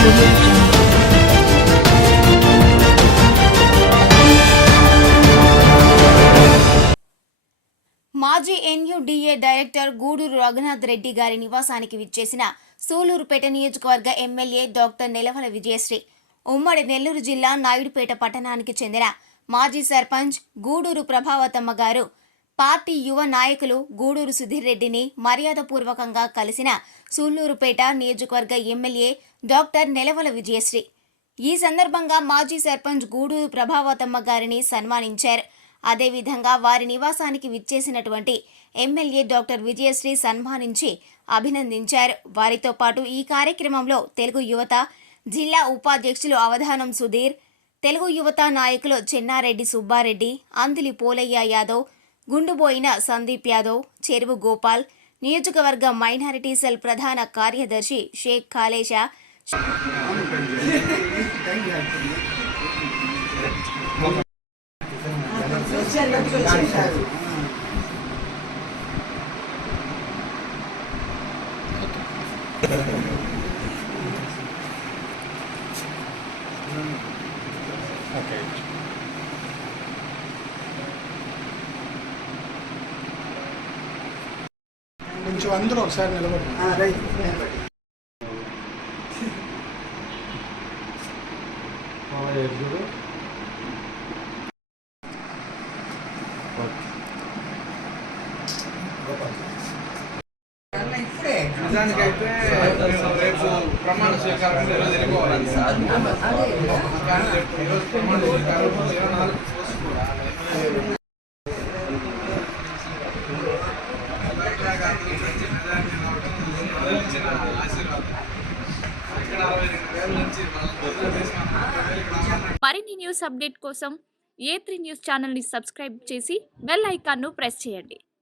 మాజీ ఎన్యూడీఏ డైరెక్టర్ గూడూరు రఘునాథ్ రెడ్డి గారి నివాసానికి విచ్చేసిన సూలూరుపేట నియోజకవర్గ ఎమ్మెల్యే డాక్టర్ నెలవల విజయశ్రీ, ఉమ్మడి నెల్లూరు జిల్లా నాయుడుపేట పట్టణానికి చెందిన మాజీ సర్పంచ్ గూడూరు ప్రభావతమ్మ గారు, పార్టీ యువ నాయకులు గూడూరు సుధీర్ రెడ్డిని మర్యాదపూర్వకంగా కలిసిన సూళ్లూరుపేట నియోజకవర్గ ఎమ్మెల్యే డాక్టర్ నెలవల విజయశ్రీ. ఈ సందర్భంగా మాజీ సర్పంచ్ గూడూరు ప్రభావతమ్మ గారిని సన్మానించారు. అదేవిధంగా వారి నివాసానికి విచ్చేసినటువంటి ఎమ్మెల్యే డాక్టర్ విజయశ్రీ సన్మానించి అభినందించారు. వారితో పాటు ఈ కార్యక్రమంలో తెలుగు యువత జిల్లా ఉపాధ్యక్షులు అవధానం సుధీర్, తెలుగు యువత నాయకులు చెన్నారెడ్డి సుబ్బారెడ్డి, అందిలి పోలయ్య యాదవ్, గుండుబోయిన సందీప్ యాదవ్, చెరువు గోపాల్, నియోజకవర్గ మైనారిటీ సెల్ ప్రధాన కార్యదర్శి షేక్ ఖాలేషా, కొంచెం అందరూ ఒకసారి నిలబడి నిజానికైతే రేపు ప్రమాణ స్వీకారం వెళ్ళిపోవాలి. ప్రమాణ స్వీకారం 24 మరిన్ని న్యూస్ అప్డేట్ కోసం A3 న్యూస్ ఛానల్ ని సబ్స్క్రైబ్ చేసి బెల్ ఐకాన్ ను ప్రెస్ చేయండి.